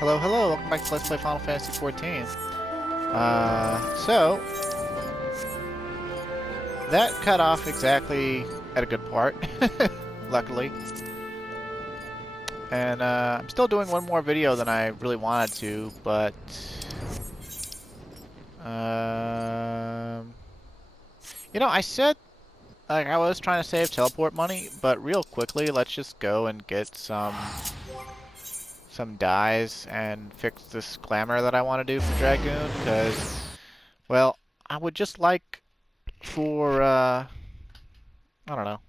Hello, hello, welcome back to Let's Play Final Fantasy XIV. So, that cut off exactly at a good part, luckily. And I'm still doing one more video than I really wanted to, but you know, I said like I was trying to save teleport money, but real quickly, let's just go and get some dyes and fix this glamour that I want to do for Dragoon, because, well, I would just like for, I don't know.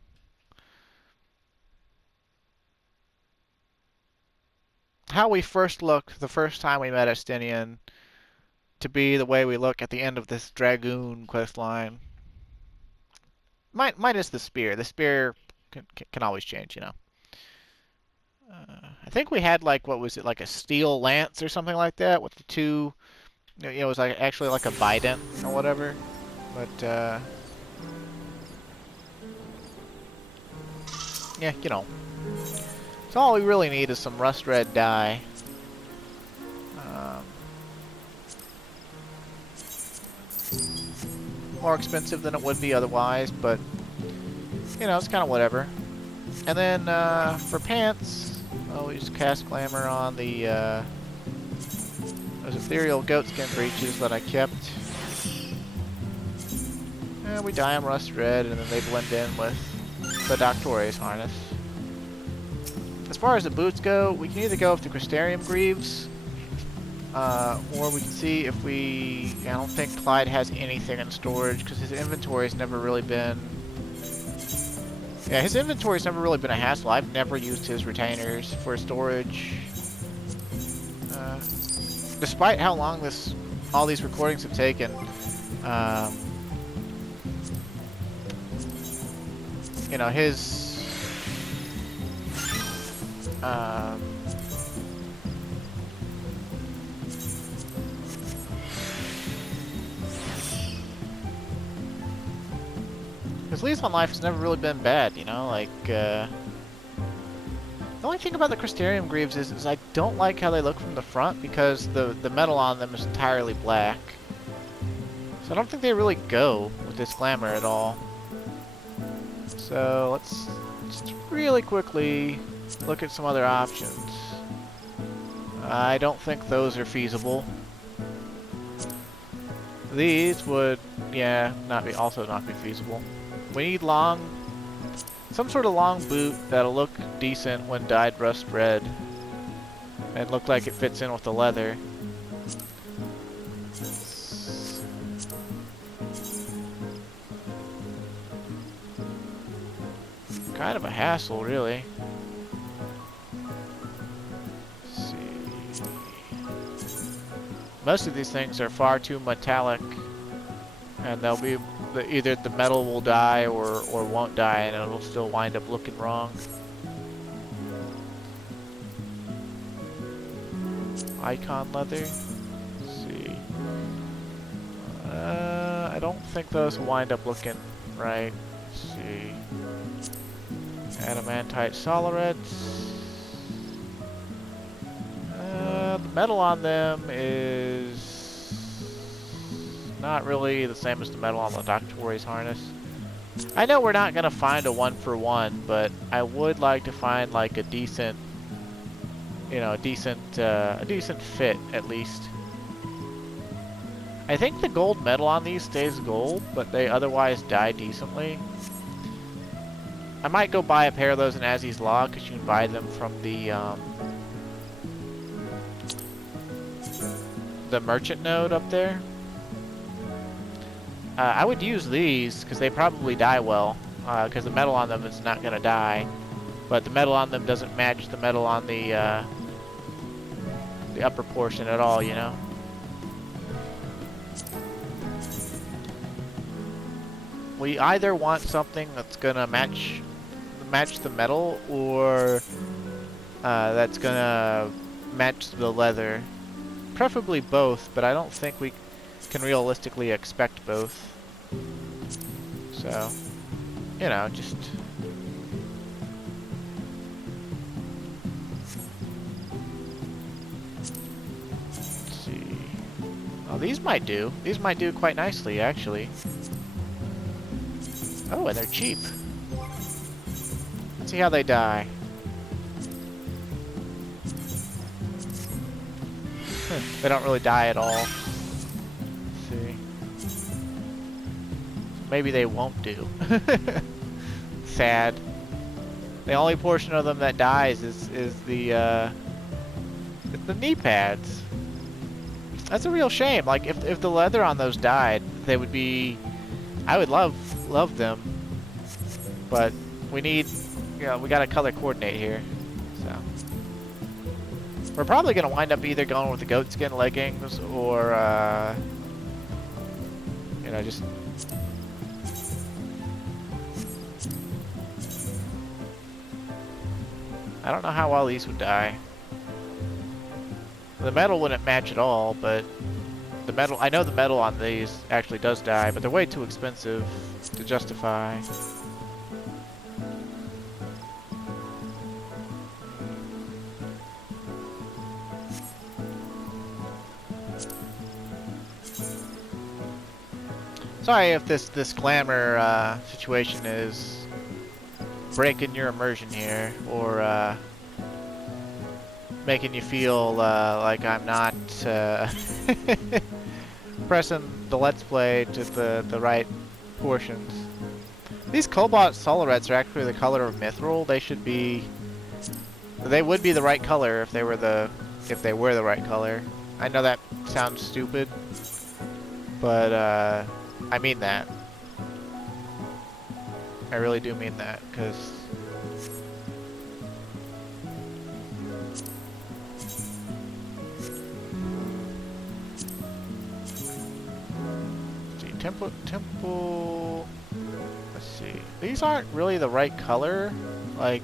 How we first looked the first time we met Estinian to be the way we look at the end of this Dragoon quest line. Minus the spear. The spear can always change, you know. I think we had, like, what was it, like a steel lance or something like that with the two, you know, it was like actually like a bident or whatever. But, yeah, you know. So all we really need is some rust red dye. More expensive than it would be otherwise, but, you know, it's kind of whatever. And then, for pants, well, we just cast glamour on the, those ethereal goatskin breeches that I kept. And we dye them rust red, and then they blend in with the Doctore's harness. As far as the boots go, we can either go with the Crystarium Greaves, or we can see if we... I don't think Clyde has anything in storage, because his inventory's never really been... Yeah, his inventory's never really been a hassle. I've never used his retainers for storage. Despite how long all these recordings have taken, you know, his... his lease on life has never really been bad, you know, like, the only thing about the Crystarium Greaves is I don't like how they look from the front, because the metal on them is entirely black. So I don't think they really go with this glamour at all. So let's just really quickly look at some other options. I don't think those are feasible. These would, yeah, not be feasible. We need some sort of long boot that'll look decent when dyed rust red and look like it fits in with the leather. Kind of a hassle, really. Let's see. Most of these things are far too metallic, and they'll be either the metal will die or won't die, and it'll still wind up looking wrong. Icon leather. Let's see. I don't think those will wind up looking right. Let's see. Adamantite solarates. The metal on them is not really the same as the metal on the Doctore's harness. I know we're not gonna find a 1-for-1, but I would like to find like a decent, you know, a decent fit at least. I think the gold metal on these stays gold, but they otherwise die decently. I might go buy a pair of those in Azzy's Law, because you can buy them from the merchant node up there. I would use these, because they probably die well, because the metal on them is not going to die, but the metal on them doesn't match the metal on the upper portion at all, you know? We either want something that's going to match the metal, or that's going to match the leather. Preferably both, but I don't think we can realistically expect both. So, you know, just... Oh, these might do. These might do quite nicely, actually. Oh, and they're cheap. Let's see how they die. They don't really die at all. Let's see. Maybe they won't do. Sad. The only portion of them that dies is the knee pads. That's a real shame. Like if the leather on those died, they would be. I would love them, but we need. You know, we got to color coordinate here. So we're probably gonna wind up either going with the goatskin leggings or you know, just. I don't know how well these would die. The metal wouldn't match at all, but the metal, I know the metal on these actually does die, but they're way too expensive to justify. Sorry if this glamour situation is breaking your immersion here, or making you feel like I'm not pressing the Let's Play to the right portions. These Cobalt Solarets are actually the color of Mithril. They should be. They would be the right color if they were the right color. I know that sounds stupid, but I mean that. I really do mean that, because temple. Let's see. These aren't really the right color. Like,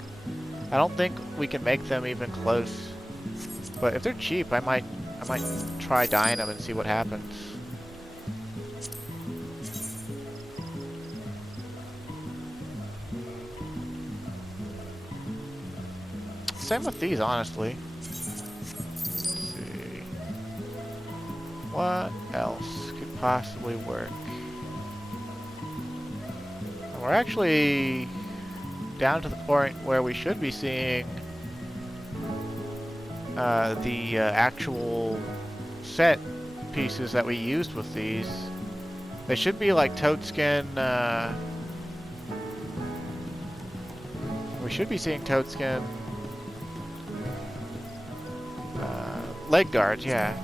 I don't think we can make them even close. But if they're cheap, I might try dyeing them and see what happens. Same with these, honestly. Let's see. What else could possibly work? We're actually down to the point where we should be seeing the actual set pieces that we used with these. They should be like toadskin. We should be seeing toadskin leg guards, yeah.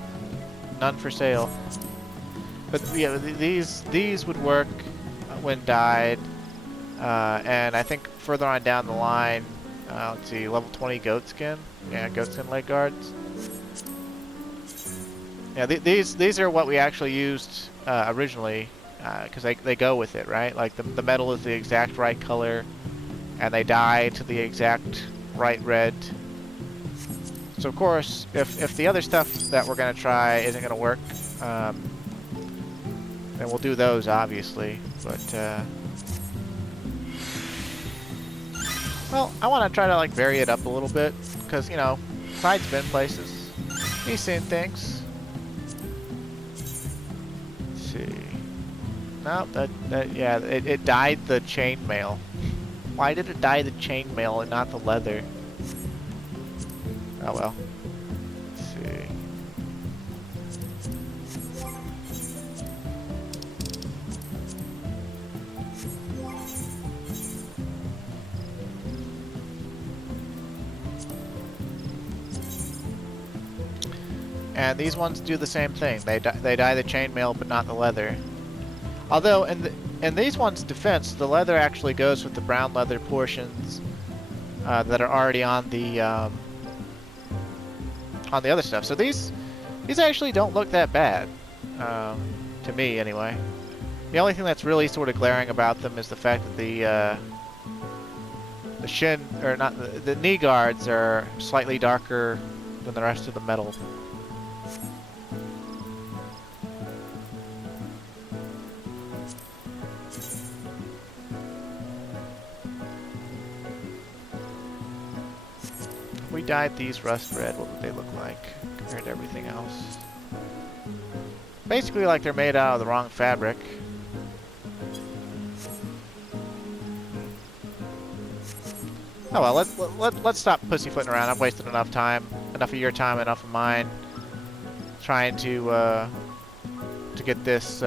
None for sale. But yeah, these would work when dyed. And I think further on down the line, let's see, level 20 goatskin. Yeah, goatskin leg guards. Yeah, these are what we actually used originally, because they go with it, right? Like the metal is the exact right color, and they dye to the exact right red. So of course, if the other stuff that we're gonna try isn't gonna work, then we'll do those, obviously. But well, I want to try to like vary it up a little bit, because you know, Clyde's been places, he's seen things. Let's see. No, yeah, it dyed the chainmail. Why did it dye the chainmail and not the leather? Oh well. Let's see. And these ones do the same thing. They dye the chainmail, but not the leather. Although in these ones' defense, the leather actually goes with the brown leather portions that are already on the other stuff. So these actually don't look that bad, to me anyway. The only thing that's really sort of glaring about them is the fact that the shin, or not, the knee guards are slightly darker than the rest of the metal. If we dyed these rust red, what would they look like compared to everything else? basically like they're made out of the wrong fabric. Oh well, let's stop pussyfooting around. I've wasted enough time, enough of your time, enough of mine, trying to get this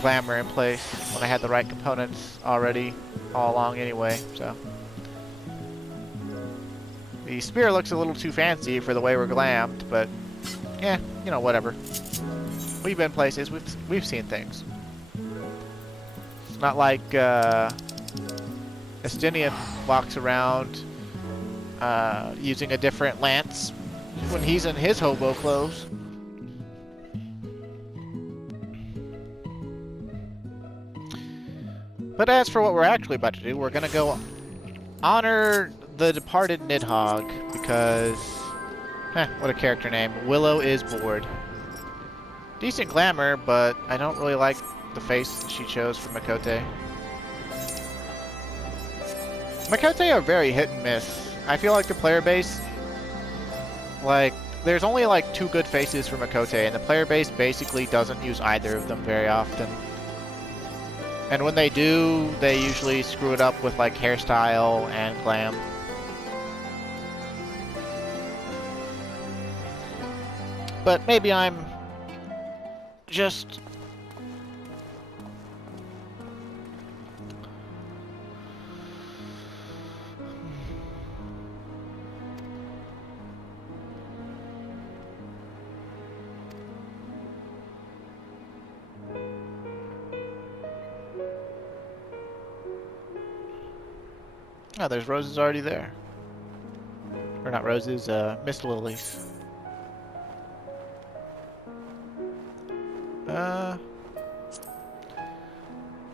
glamour in place when I had the right components already all along anyway. So the spear looks a little too fancy for the way we're glammed, but yeah, you know, whatever. We've been places, we've seen things. It's not like Estinian walks around using a different lance when he's in his hobo clothes. But as for what we're actually about to do, we're gonna go honor the departed Nidhogg because, what a character name. Willow is bored. Decent glamour, but I don't really like the face she chose for Makote. Makote are very hit and miss. I feel like the player base, like, there's only like 2 good faces for Makote, and the player base basically doesn't use either of them very often. And when they do, they usually screw it up with like hairstyle and glam. But maybe I'm just oh, there's roses already there. Or not roses, mist lilies.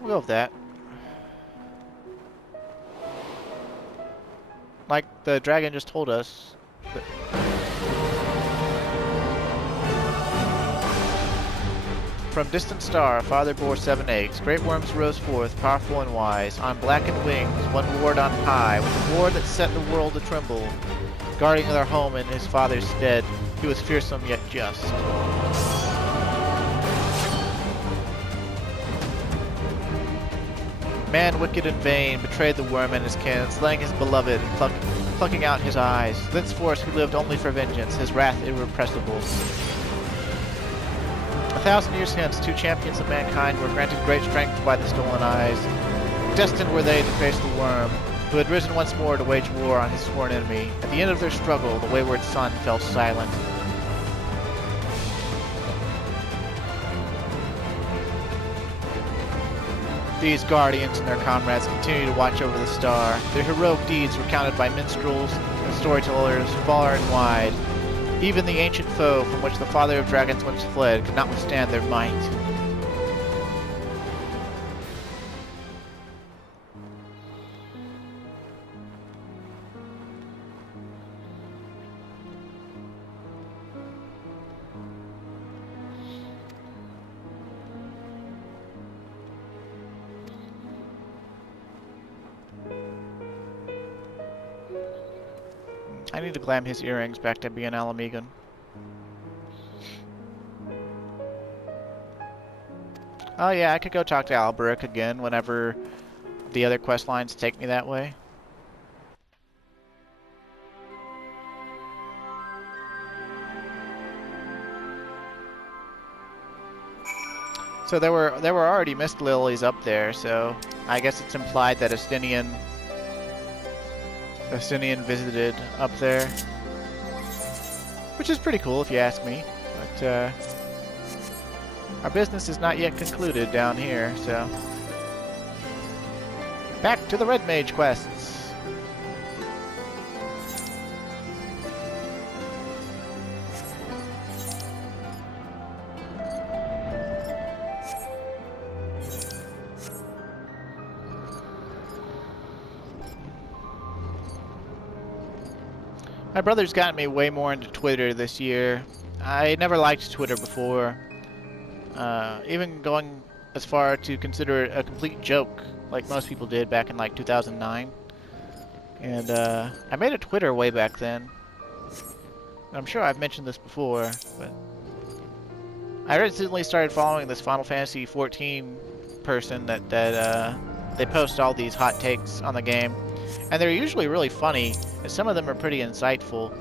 We'll go with that. Like the dragon just told us. From distant star, a father bore 7 eggs. Great worms rose forth, powerful and wise. On blackened wings, one roared on high, with a roar that set the world a tremble. Guarding their home in his father's stead, he was fearsome yet just. Man wicked and vain betrayed the worm and his kin, slaying his beloved and plucking out his eyes. Thenceforth he lived only for vengeance, his wrath irrepressible. 1,000 years hence, 2 champions of mankind were granted great strength by the stolen eyes. Destined were they to face the worm, who had risen once more to wage war on his sworn enemy. At the end of their struggle, the wayward sun fell silent. These guardians and their comrades continue to watch over the star. Their heroic deeds recounted by minstrels and storytellers far and wide. Even the ancient foe from which the father of dragons once fled could not withstand their might. I need to glam his earrings back to being Alamegan. Oh yeah, I could go talk to Alberic again whenever the other quest lines take me that way. So there were already mist lilies up there, so I guess it's implied that Estinian visited up there, which is pretty cool if you ask me. But our business is not yet concluded down here, so back to the Red Mage quests. My brother's gotten me way more into Twitter this year. I never liked Twitter before. Even going as far to consider it a complete joke, like most people did back in like 2009. And I made a Twitter way back then. I'm sure I've mentioned this before, but I recently started following this Final Fantasy XIV person that they post all these hot takes on the game, and they're usually really funny, and some of them are pretty insightful.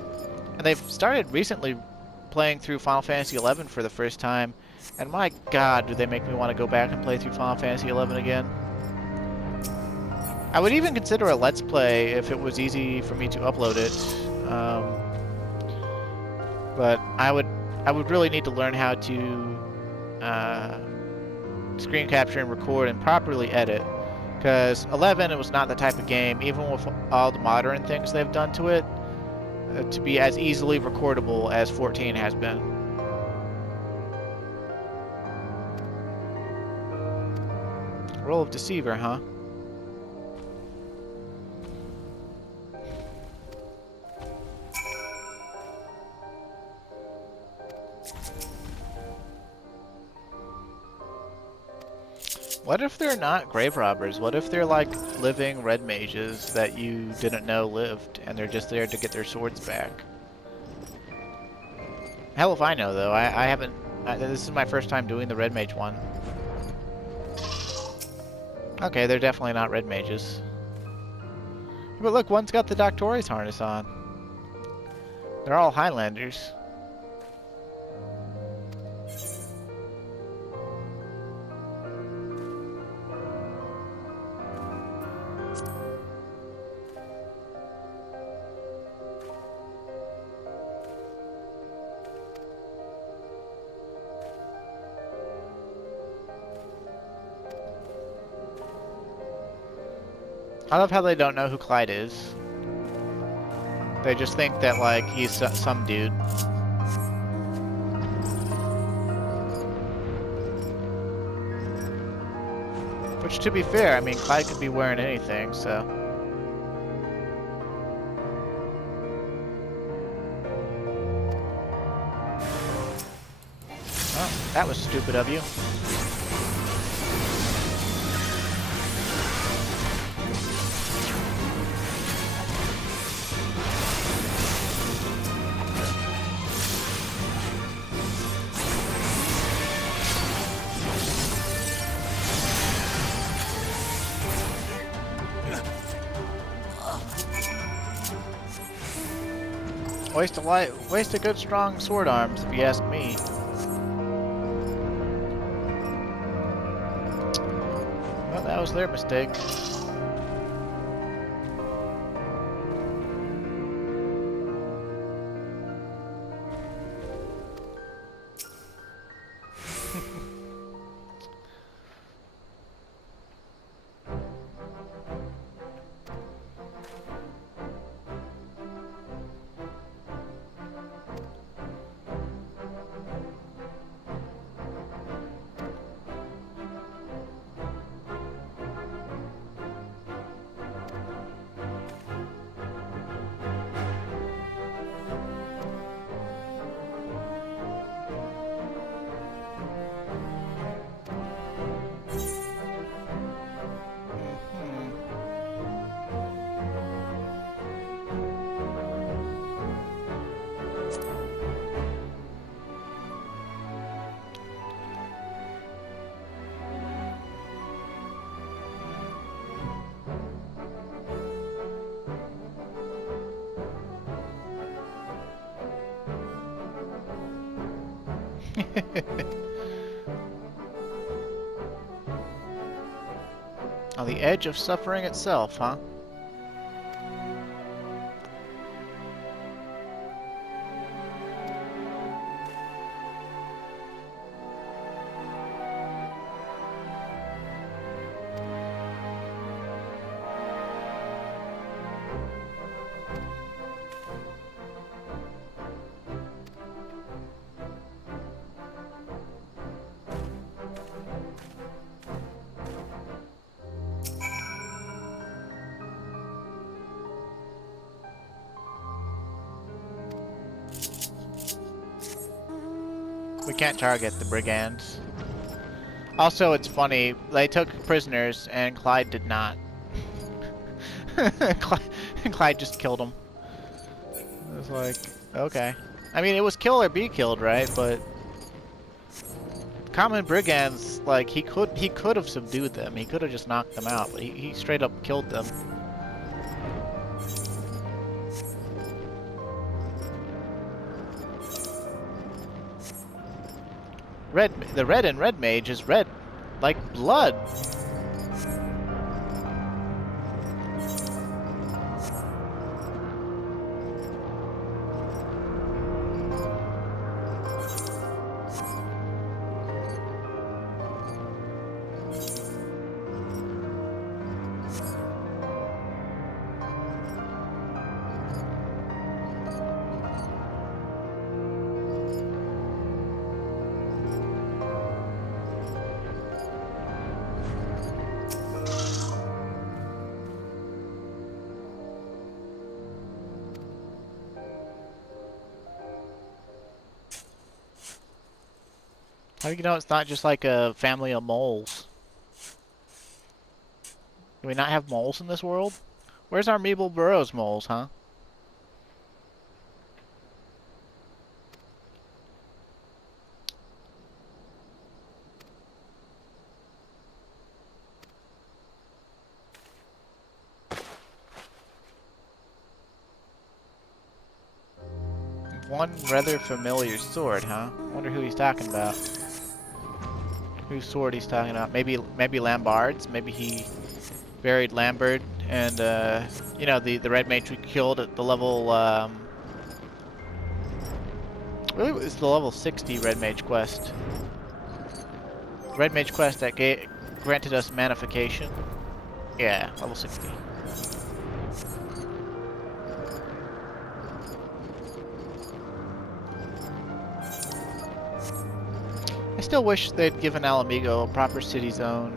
And they've started recently playing through Final Fantasy XI for the first time, and my god, do they make me want to go back and play through Final Fantasy XI again. I would even consider a Let's Play if it was easy for me to upload it. But I would really need to learn how to screen capture and record and properly edit. Because 11, it was not the type of game, even with all the modern things they've done to it, to be as easily recordable as 14 has been. Role of Deceiver, huh? What if they're not grave robbers? What if they're like living red mages that you didn't know lived, and they're just there to get their swords back? Hell if I know, though. I haven't... this is my first time doing the red mage one. Okay, they're definitely not red mages. But look, one's got the Doctori's harness on. They're all Highlanders. I love how they don't know who Clyde is. They just think that, like, he's some dude. Which, to be fair, I mean, Clyde could be wearing anything, so... Oh, that was stupid of you. Waste a good strong sword arms, if you ask me. Well, that was their mistake. On the edge of suffering itself, huh? We can't target the brigands. Also, it's funny, they took prisoners and Clyde did not. Clyde just killed them. It was like, okay. I mean, it was kill or be killed, right? But common brigands, like, he could have subdued them. He could have just knocked them out, but he straight up killed them. The red in Red Mage is red, like blood. How do you know it's not just like a family of moles? Do we not have moles in this world? Where's our Meeble Burrows moles, huh? One rather familiar sword, huh? I wonder who he's talking about. Whose sword he's talking about? Maybe Lambard's. Maybe he buried Lambert, and you know, the red mage we killed at the level. Really, it was the level 60 red mage quest. Red mage quest that granted us manification. Yeah, level 60. I still wish they'd given Alamigo a proper city zone.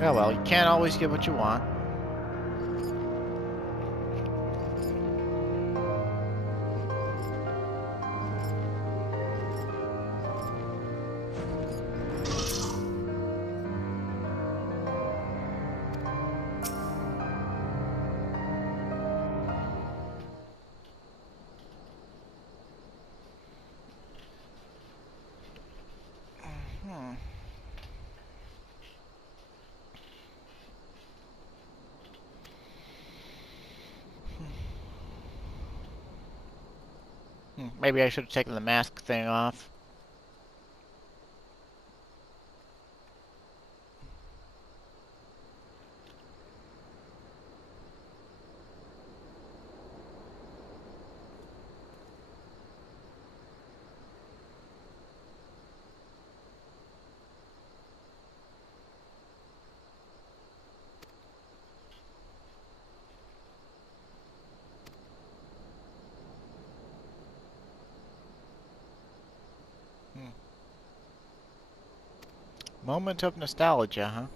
Oh well, you can't always get what you want. Maybe I should have taken the mask thing off. Moment of nostalgia, huh?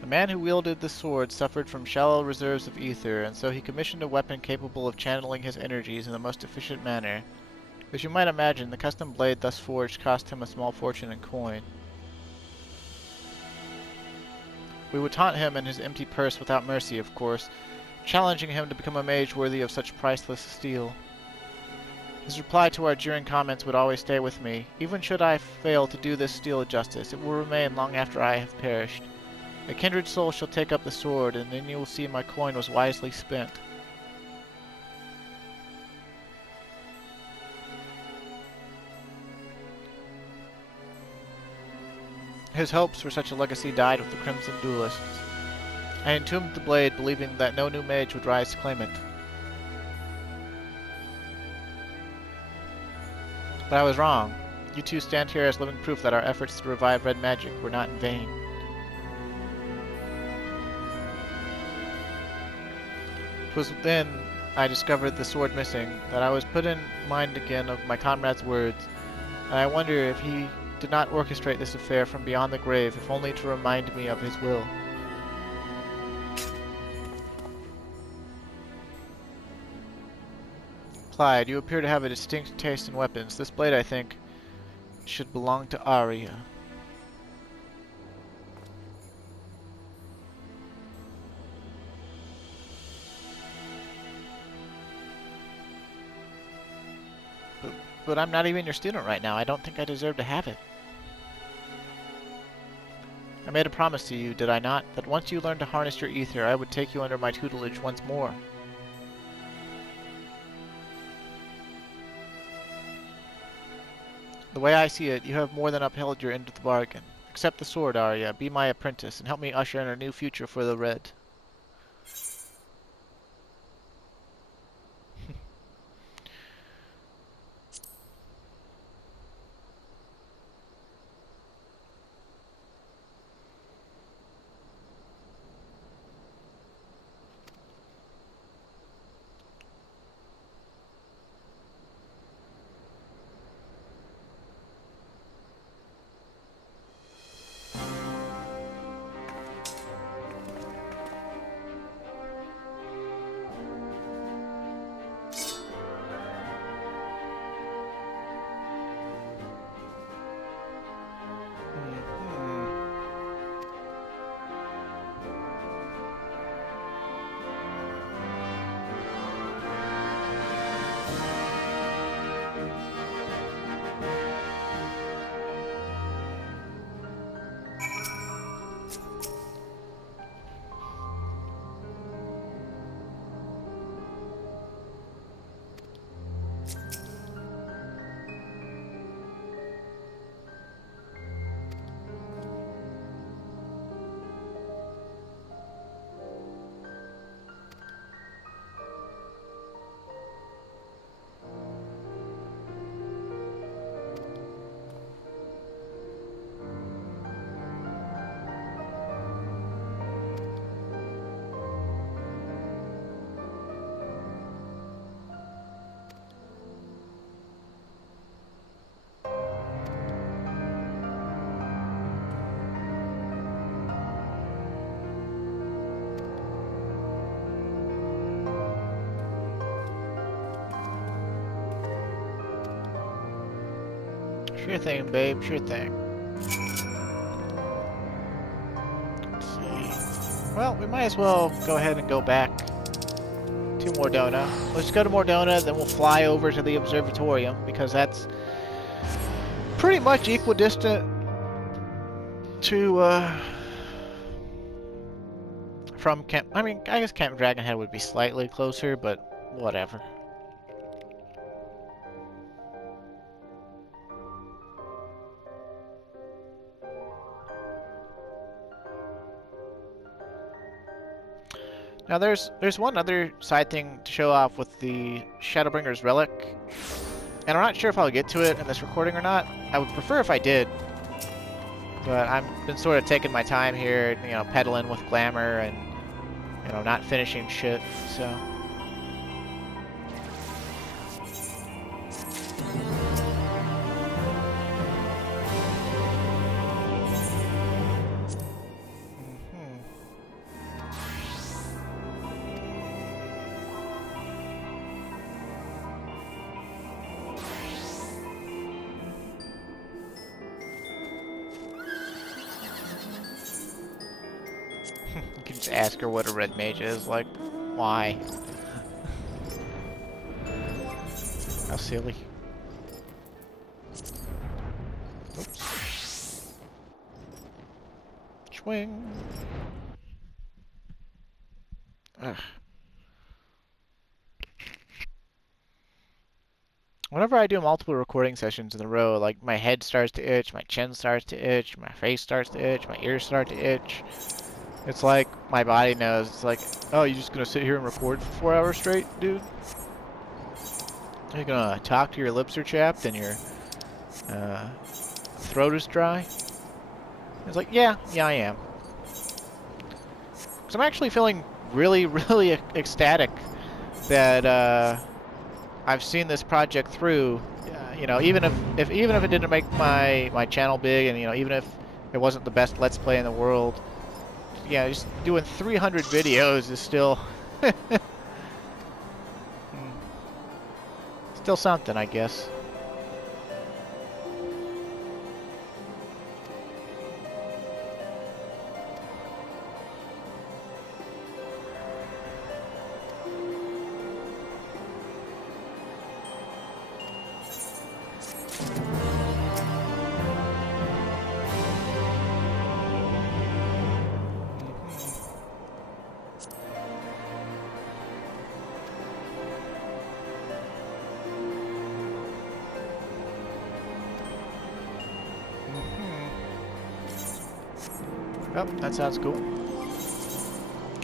The man who wielded the sword suffered from shallow reserves of ether, and so he commissioned a weapon capable of channeling his energies in the most efficient manner. As you might imagine, the custom blade thus forged cost him a small fortune in coin. We would taunt him and his empty purse without mercy, of course, challenging him to become a mage worthy of such priceless steel. His reply to our jeering comments would always stay with me. Even should I fail to do this steel justice, it will remain long after I have perished. A kindred soul shall take up the sword, and then you will see my coin was wisely spent. His hopes for such a legacy died with the Crimson Duelists. I entombed the blade, believing that no new mage would rise to claim it. But I was wrong. You two stand here as living proof that our efforts to revive red magic were not in vain. It was then I discovered the sword missing, that I was put in mind again of my comrade's words, and I wonder if he did not orchestrate this affair from beyond the grave, if only to remind me of his will. Clyde, you appear to have a distinct taste in weapons. This blade, I think, should belong to Arya. but I'm not even your student right now. I don't think I deserve to have it. I made a promise to you, did I not? That once you learned to harness your ether, I would take you under my tutelage once more. The way I see it, you have more than upheld your end of the bargain. Accept the sword, Arya. Be my apprentice, and help me usher in a new future for the Red. Sure thing, babe. Sure thing. Let's see. Well, we might as well go ahead and go back to Mordona. Let's go to Mordona, then we'll fly over to the Observatorium, because that's pretty much equidistant to, from Camp... I mean, I guess Camp Dragonhead would be slightly closer, but whatever. Now there's one other side thing to show off with the Shadowbringers Relic, and I'm not sure if I'll get to it in this recording or not. I would prefer if I did, but I've been sort of taking my time here, you know, peddling with glamour and, you know, not finishing shit, so... You can just ask her what a red mage is, like, why? How silly. Oops. Swing. Ugh. Whenever I do multiple recording sessions in a row, like, my head starts to itch, my chin starts to itch, my face starts to itch, my ears start to itch. It's like my body knows. It's like, oh, you're just gonna sit here and record for 4 hours straight, dude? You're gonna talk till your lips are chapped and your throat is dry? It's like, yeah, I am. Because I'm actually feeling really, really ecstatic that I've seen this project through. You know, even if it didn't make my channel big, and you know, even if it wasn't the best Let's Play in the world. Yeah, just doing 300 videos is still still something, I guess. Oh, that sounds cool.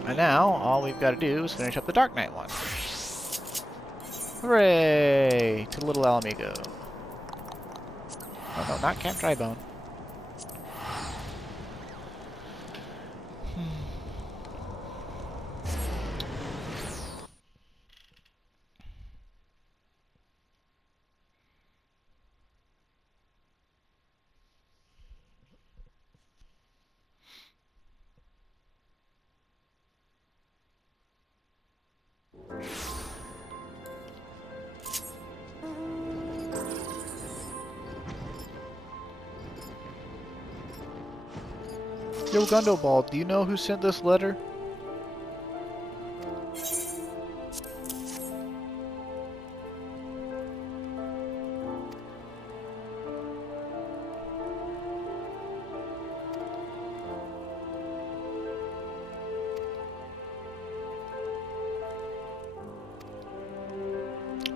And now, all we've got to do is finish up the Dark Knight one. Hooray! To Little Alamigo. Oh no, not Camp Drybone. Yo, Gundobald, do you know who sent this letter?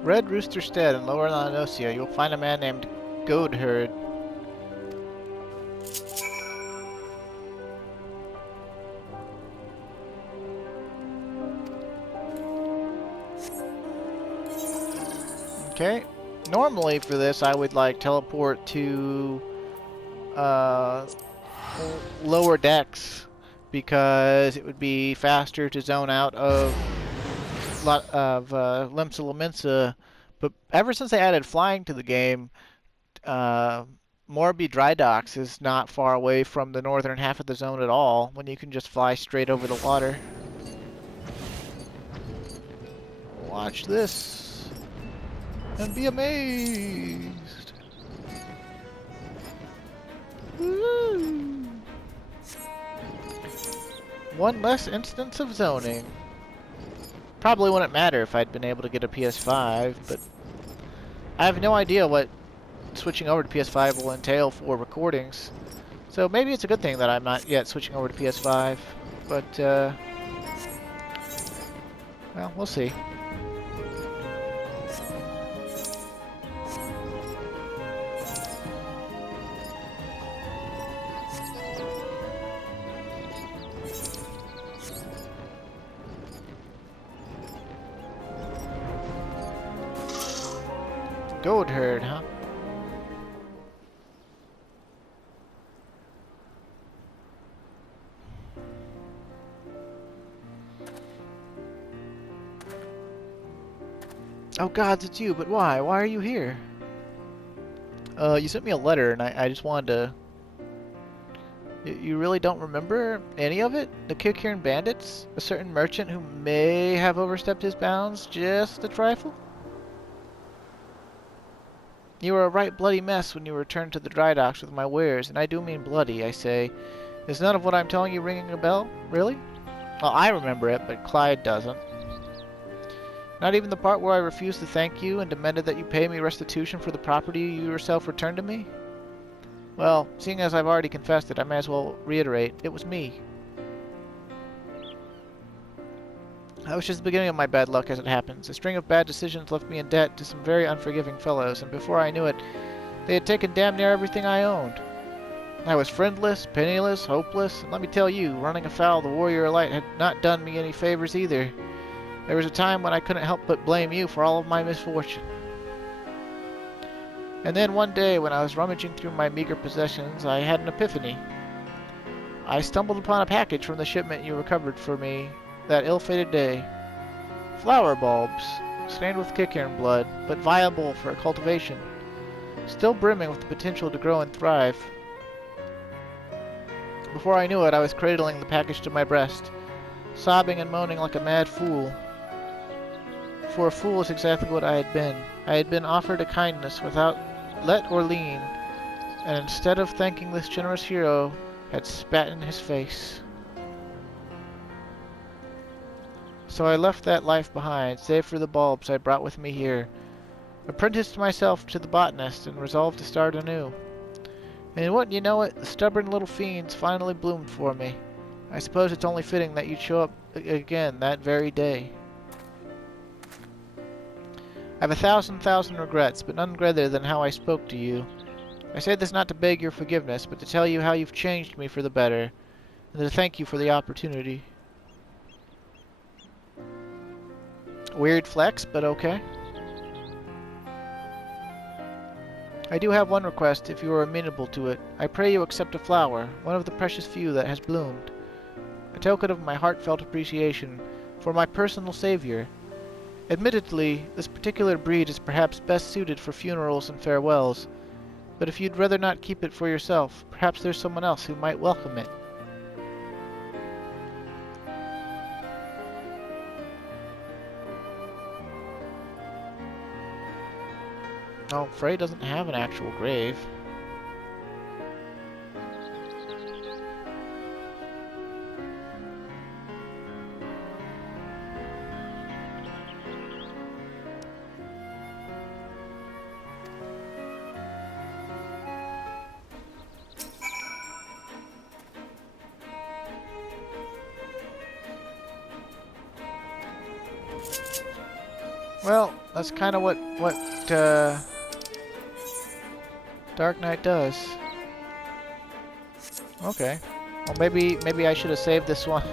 Red Rooster Stead in Lower Lanosia, you'll find a man named Goadherd. Okay. Normally for this I would like teleport to lower decks because it would be faster to zone out of Limsa Lominsa, but ever since they added flying to the game, Morby Dry Docks is not far away from the northern half of the zone at all, when you can just fly straight over the water. Watch this and be amazed. Woo! One less instance of zoning. Probably wouldn't matter if I'd been able to get a PS5, but I have no idea what switching over to PS5 will entail for recordings. So maybe it's a good thing that I'm not yet switching over to PS5, but, well, we'll see. Goat herd, huh? Oh gods, it's you, but why? Why are you here? You sent me a letter and I just wanted to... You really don't remember any of it? The Kirkiran bandits? A certain merchant who may have overstepped his bounds just a trifle? You were a right bloody mess when you returned to the dry docks with my wares, and I do mean bloody, I say. Is none of what I'm telling you ringing a bell? Really? Well, I remember it, but Clyde doesn't. Not even the part where I refused to thank you and demanded that you pay me restitution for the property you yourself returned to me? Well, seeing as I've already confessed it, I may as well reiterate. It was me. That was just the beginning of my bad luck, as it happens. A string of bad decisions left me in debt to some very unforgiving fellows, and before I knew it, they had taken damn near everything I owned. I was friendless, penniless, hopeless, and let me tell you, running afoul of the Warrior Elite had not done me any favors either. There was a time when I couldn't help but blame you for all of my misfortune. And then one day, when I was rummaging through my meager possessions, I had an epiphany. I stumbled upon a package from the shipment you recovered for me that ill-fated day. Flower bulbs, stained with Kirkiran blood, but viable for cultivation. Still brimming with the potential to grow and thrive. Before I knew it, I was cradling the package to my breast, sobbing and moaning like a mad fool. For a fool is exactly what I had been. I had been offered a kindness without let or lien, and instead of thanking this generous hero, had spat in his face. So I left that life behind, save for the bulbs I brought with me here, apprenticed myself to the botanist, and resolved to start anew. And wouldn't you know it, the stubborn little fiends finally bloomed for me. I suppose it's only fitting that you'd show up again that very day. I have 1,000 regrets, but none greater than how I spoke to you. I say this not to beg your forgiveness, but to tell you how you've changed me for the better. and to thank you for the opportunity. Weird flex, but okay. I do have one request, if you are amenable to it. I pray you accept a flower, one of the precious few that has bloomed. A token of my heartfelt appreciation for my personal savior. Admittedly, this particular breed is perhaps best suited for funerals and farewells, but if you'd rather not keep it for yourself, perhaps there's someone else who might welcome it. Oh, Frey doesn't have an actual grave. Well, that's kind of what Dark Knight does. Okay. Well, maybe I should have saved this one.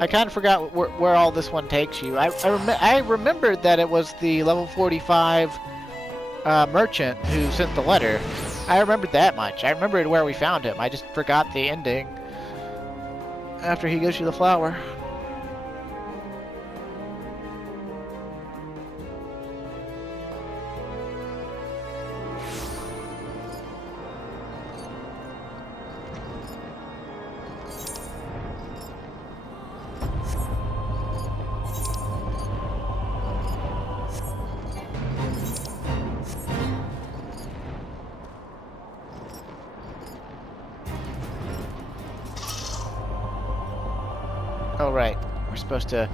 I kind of forgot where all this one takes you. I remembered that it was the level 45 merchant who sent the letter. I remembered that much. I remembered where we found him. I just forgot the ending after he gives you the flower. Oh, right. We're supposed to...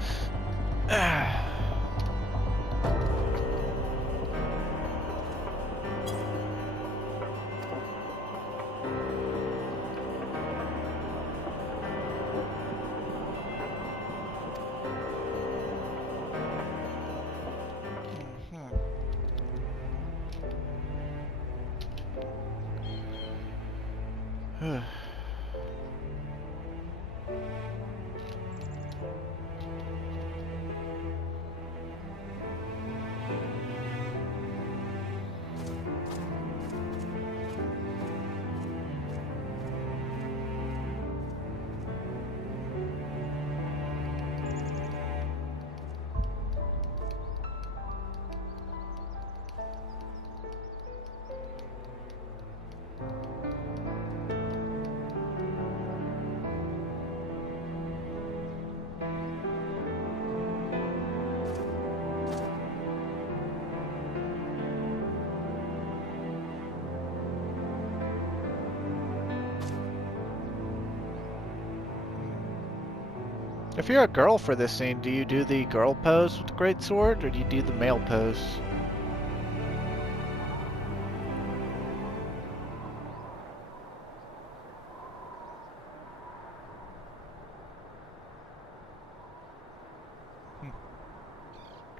If you're a girl for this scene, do you do the girl pose with the great sword, or do you do the male pose?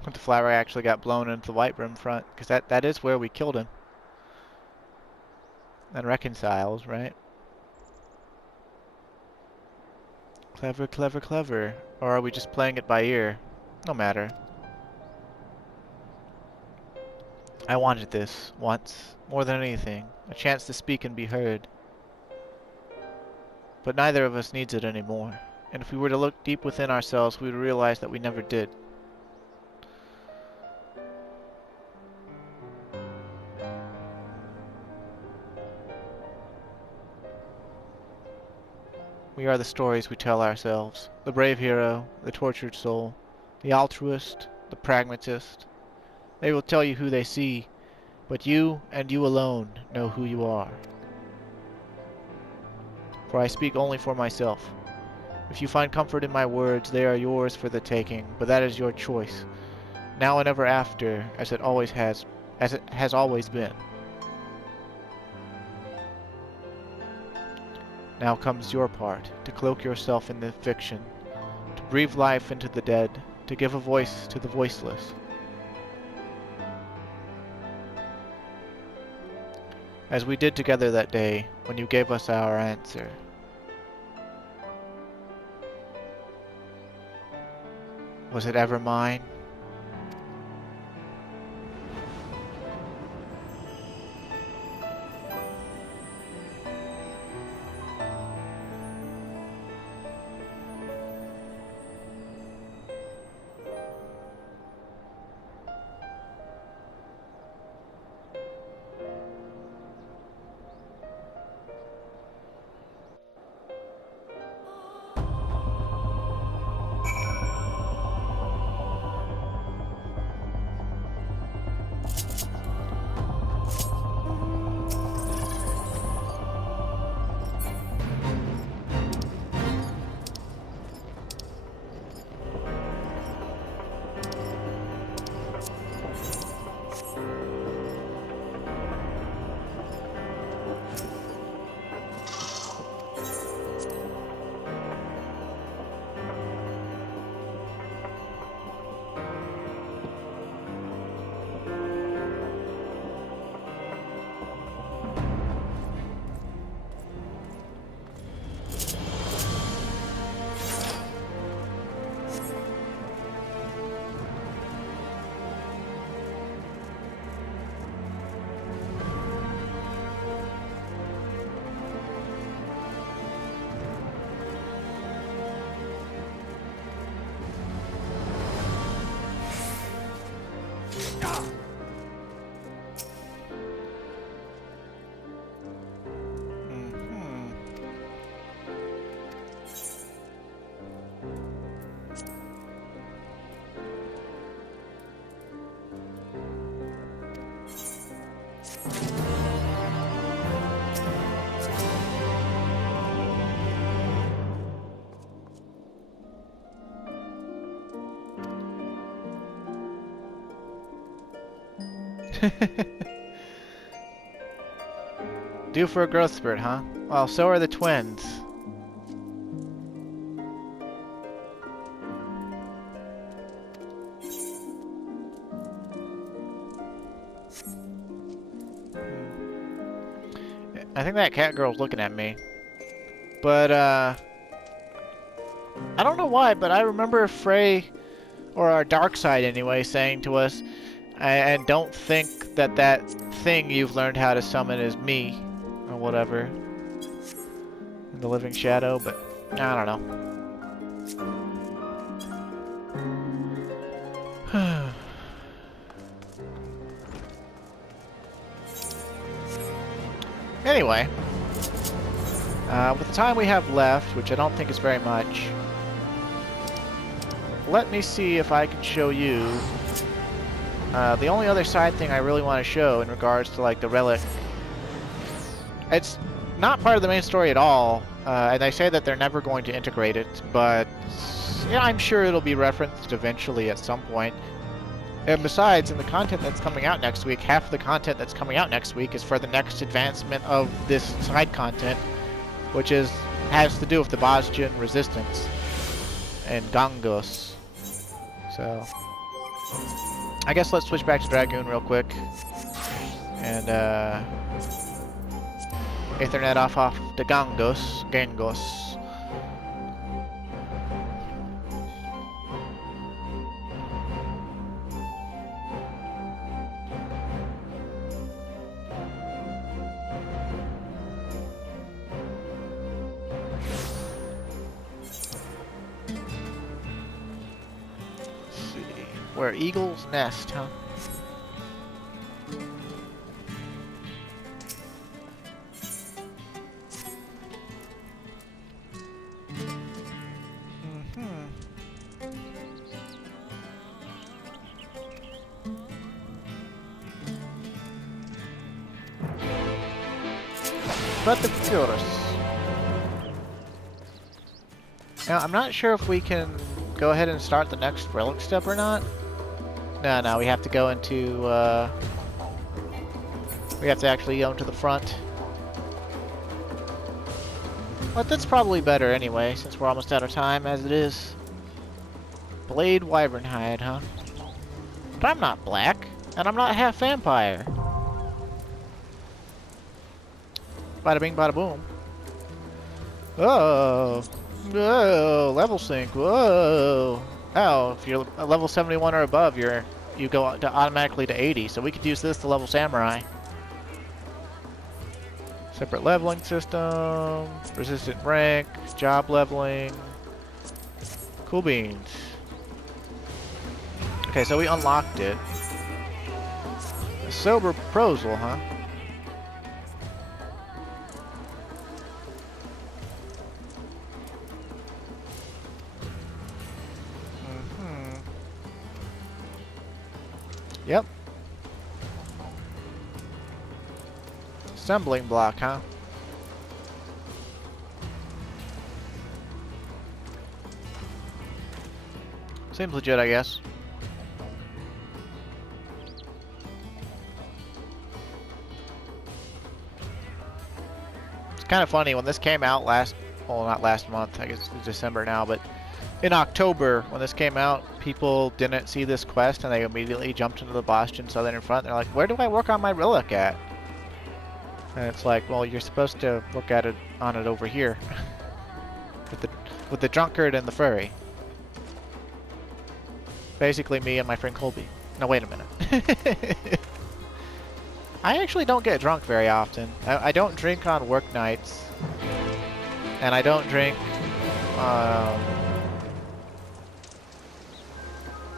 The flower actually got blown into the Wyvern front, because that is where we killed him. And reconciles, right? Clever, clever, clever. Or are we just playing it by ear? No matter. I wanted this, once, more than anything. A chance to speak and be heard. But neither of us needs it anymore. And if we were to look deep within ourselves, we would realize that we never did. We are the stories we tell ourselves. The brave hero, the tortured soul, the altruist, the pragmatist. They will tell you who they see, but you, and you alone, know who you are. For I speak only for myself. If you find comfort in my words, they are yours for the taking, but that is your choice, now and ever after, as it has always been. Now comes your part, to cloak yourself in the fiction, to breathe life into the dead, to give a voice to the voiceless. As we did together that day, when you gave us our answer. Was it ever mine? Due for a growth spurt, huh? Well, so are the twins. I think that cat girl's looking at me. But, I don't know why, but I remember Frey, or our dark side anyway, saying to us, I don't think that that thing you've learned how to summon is me, or whatever. In the Living Shadow, but I don't know. Anyway, with the time we have left, which I don't think is very much, let me see if I can show you the only other side thing I really want to show in regards to like the Relic. It's not part of the main story at all, and they say that they're never going to integrate it, but yeah, I'm sure it'll be referenced eventually at some point. And besides, in the content that's coming out next week, half of the content that's coming out next week is for the next advancement of this side content, which has to do with the Bozjan resistance and Gangos. So, I guess let's switch back to Dragoon real quick and Ethernet off the Gangos. Where Eagle's Nest, huh? But the Purus. Now, I'm not sure if we can go ahead and start the next Relic step or not. No, we have to go into, we have to actually go into the front. But that's probably better anyway, since we're almost out of time as it is. Blade Wyvern hide, huh? But I'm not black, and I'm not half vampire. Bada bing, bada boom. Oh, whoa, level sync, whoa. Oh, if you're a level 71 or above, you go to automatically to 80. So we could use this to level Samurai. Separate leveling system, resistant rank, job leveling. Cool beans. Okay, so we unlocked it. A sober proposal, huh? Yep. Stumbling block, huh? Seems legit, I guess. It's kind of funny, when this came out well, not last month, I guess it's December now, but in October, when this came out, people didn't see this quest and they immediately jumped into the Bozjan Southern Front. They're like, where do I work on my Relic at? And it's like, well, you're supposed to look at it over here. with the drunkard and the furry. Basically me and my friend Colby. No, wait a minute. I actually don't get drunk very often. I don't drink on work nights. And I don't drink...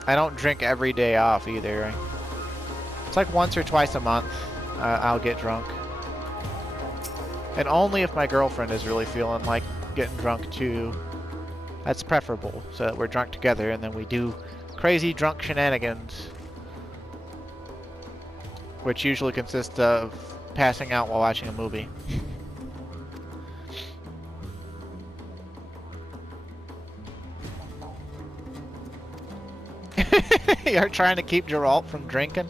I don't drink every day off either. It's like once or twice a month I'll get drunk. And only if my girlfriend is really feeling like getting drunk too. That's preferable, so that we're drunk together and then we do crazy drunk shenanigans. Which usually consists of passing out while watching a movie. You're trying to keep Geralt from drinking?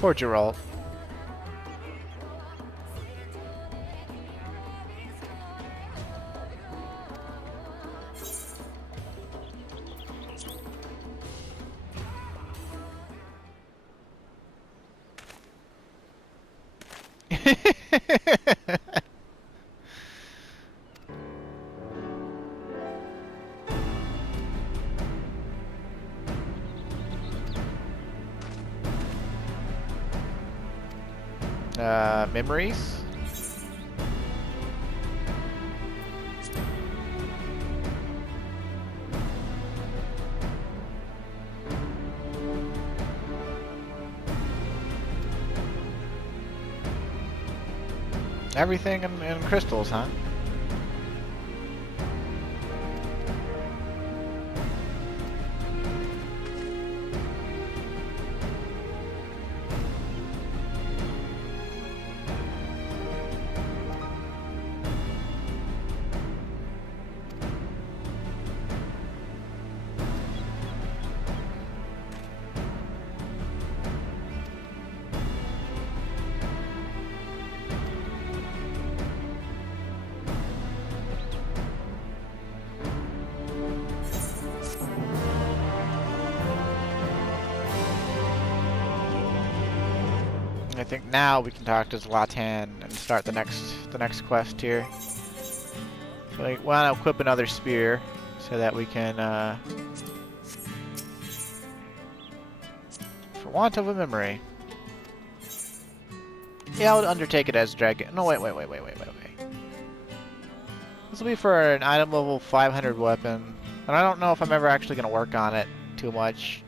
Poor Geralt. Memories? Everything in crystals, huh? I think now we can talk to Zlatan and start the next quest here. So we want to equip another spear so that we can, for want of a memory. Yeah, I'll undertake it as dragon. No, wait. This will be for an item level 500 weapon, and I don't know if I'm ever actually going to work on it too much.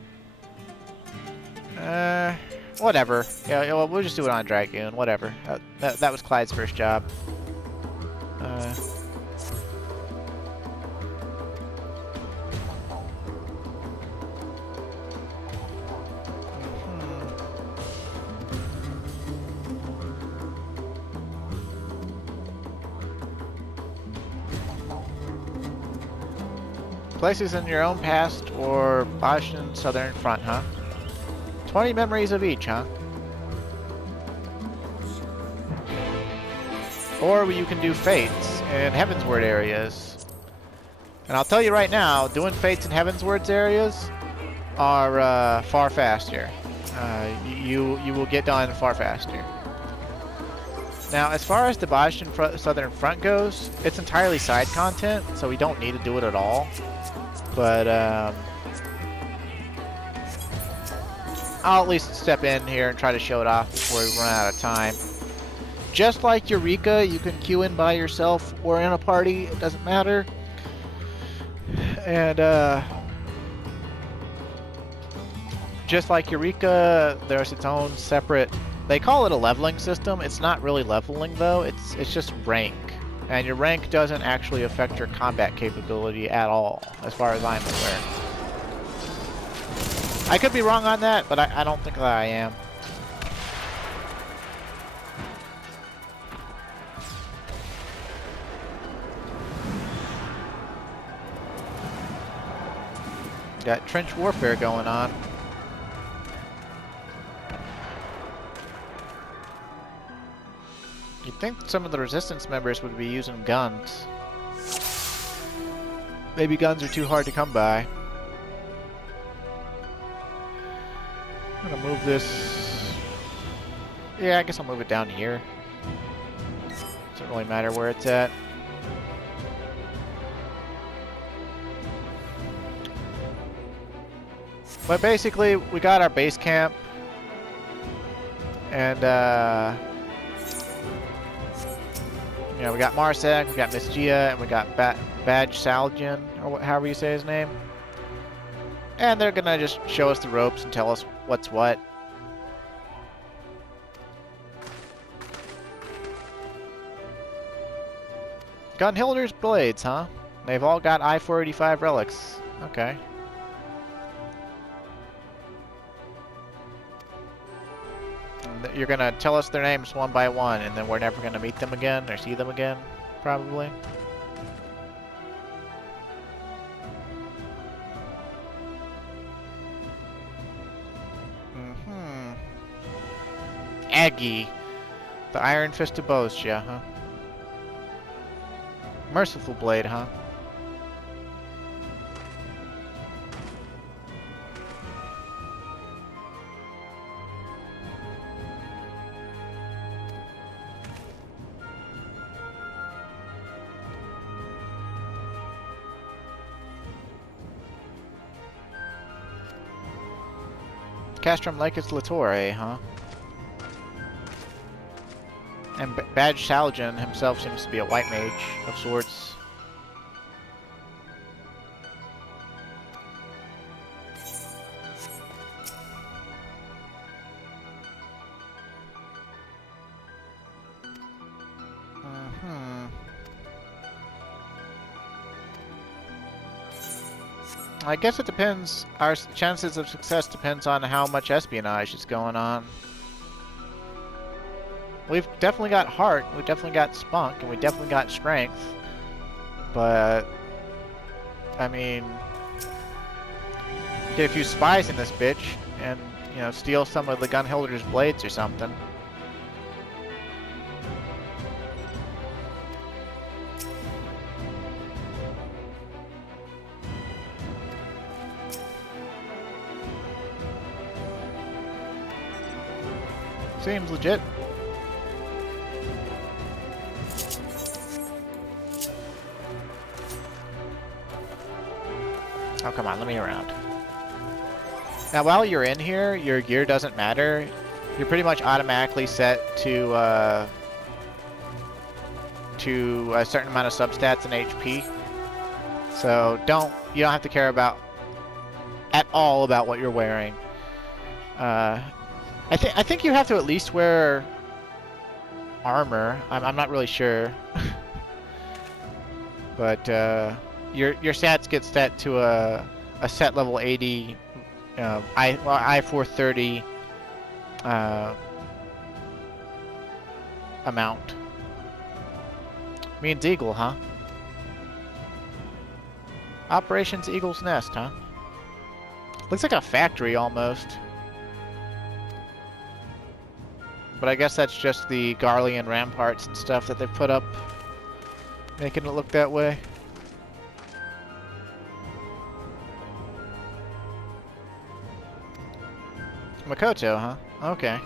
Whatever. Yeah, we'll just do it on Dragoon. Whatever. That was Clyde's first job. Places in your own past or Bozjan Southern Front, huh? 20 memories of each, huh? Or you can do fates in Heavensward areas. And I'll tell you right now, doing fates in Heavensward areas are far faster. you will get done far faster. Now, as far as the Bozjan Southern Front goes, it's entirely side content, so we don't need to do it at all. But I'll at least step in here and try to show it off before we run out of time. Just like Eureka, you can queue in by yourself or in a party, it doesn't matter. And just like Eureka, there's its own separate, they call it a leveling system. It's not really leveling though, it's just rank. And your rank doesn't actually affect your combat capability at all, as far as I'm aware. I could be wrong on that, but I don't think that I am. Got trench warfare going on. You'd think some of the resistance members would be using guns. Maybe guns are too hard to come by. I'm gonna move this. Yeah, I guess I'll move it down here. Doesn't really matter where it's at. But basically, we got our base camp, and you know, we got Marsek, we got Misgia, and we got Badge Saljan, or however you say his name. And they're gonna just show us the ropes and tell us what's what. Gunhilder's blades, huh? They've all got I-485 relics. Okay. And you're gonna tell us their names one by one, and then we're never gonna meet them again or see them again, probably. Aggie, the Iron Fist of Bozja, huh? Merciful Blade, huh? Castrum Lycus Latore, huh? And Badge Saljan himself seems to be a white mage of sorts. I guess it depends. Our chances of success depends on how much espionage is going on. We've definitely got heart, we definitely got spunk, and we definitely got strength. But I mean, get a few spies in this bitch, and you know, steal some of the Gunhilder's blades or something. Seems legit. Oh, come on, let me around. Now, while you're in here, your gear doesn't matter. You're pretty much automatically set to a certain amount of substats and HP. So you don't have to care about at all about what you're wearing. I think you have to at least wear armor. I'm not really sure. But your stats get set to a set level 80 I-430 amount. Means Eagle, huh? Operations Eagle's Nest, huh? Looks like a factory almost. But I guess that's just the Garlean ramparts and stuff that they've put up, making it look that way. Makoto, huh? Okay.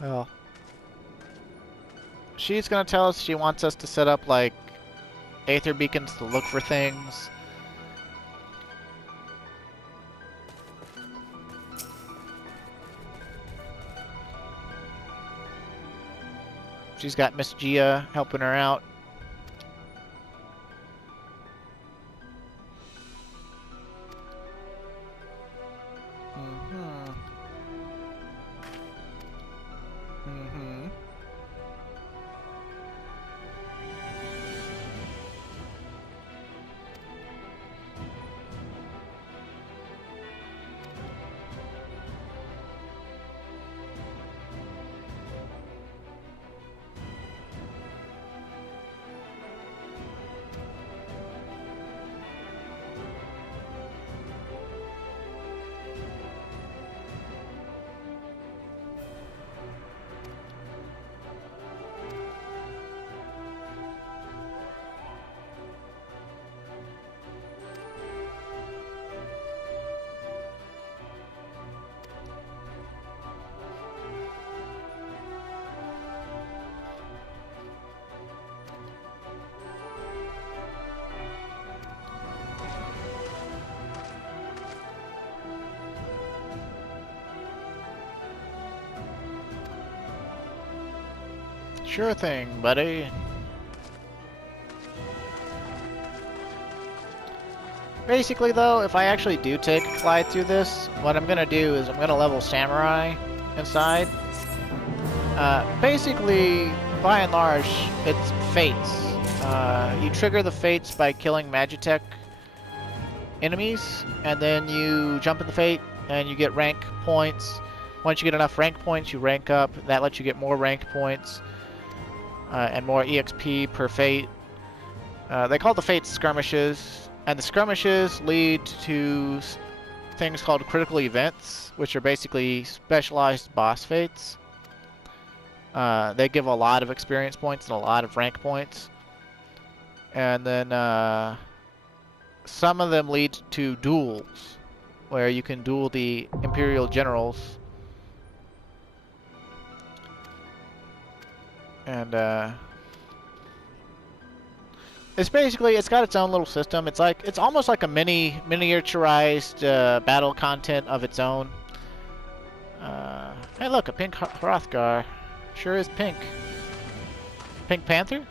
Well, she's gonna tell us she wants us to set up, like, aether beacons to look for things. She's got Miss Gia helping her out. Sure thing, buddy. Basically, though, if I actually do take a glide through this, what I'm gonna do is I'm gonna level Samurai inside. Basically, by and large, it's fates. You trigger the fates by killing Magitech enemies, and then you jump in the fate, and you get rank points. Once you get enough rank points, you rank up. That lets you get more rank points. And more EXP per fate. They call the fates skirmishes, and the skirmishes lead to things called critical events, which are basically specialized boss fates. They give a lot of experience points and a lot of rank points. And then some of them lead to duels, where you can duel the Imperial Generals. And it's basically, it's got its own little system. It's almost like a miniaturized battle content of its own. Hey, look, a pink Hrothgar. Sure is pink. Pink Panther?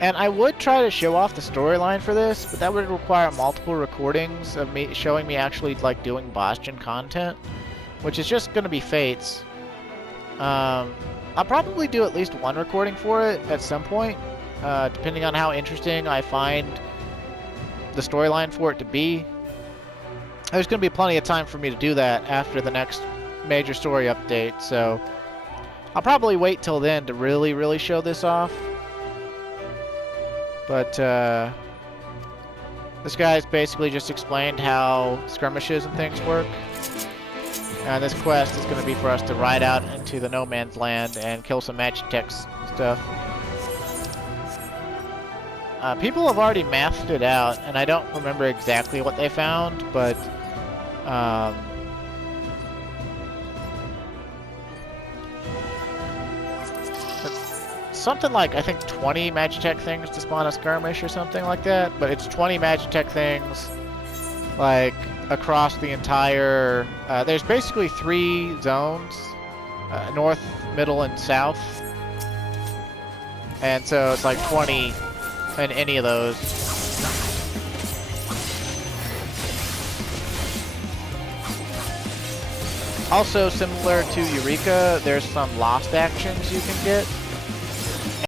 And I would try to show off the storyline for this, but that would require multiple recordings of me showing me actually like doing Bozjan content, which is just going to be fates. I'll probably do at least one recording for it at some point, depending on how interesting I find the storyline for it to be. There's going to be plenty of time for me to do that after the next major story update, so I'll probably wait till then to really show this off. But this guy's basically just explained how skirmishes and things work. And this quest is going to be for us to ride out into the no man's land and kill some Magitech stuff. People have already mathed it out, and I don't remember exactly what they found, but something like, I think, 20 Magitech things to spawn a skirmish or something like that. But it's 20 Magitech things, like, across the entire... there's basically 3 zones, north, middle, and south. And so it's like 20 in any of those. Also, similar to Eureka, there's some lost actions you can get.